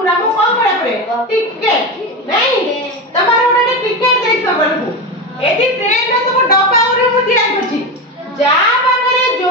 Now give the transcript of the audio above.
पूरा मु कौन करे पड़े टिकट नहीं तमारे उडे टिकट दे सब को एदी ट्रेन रे सब डब्बा और मु दिया करछि जा पाखरे जो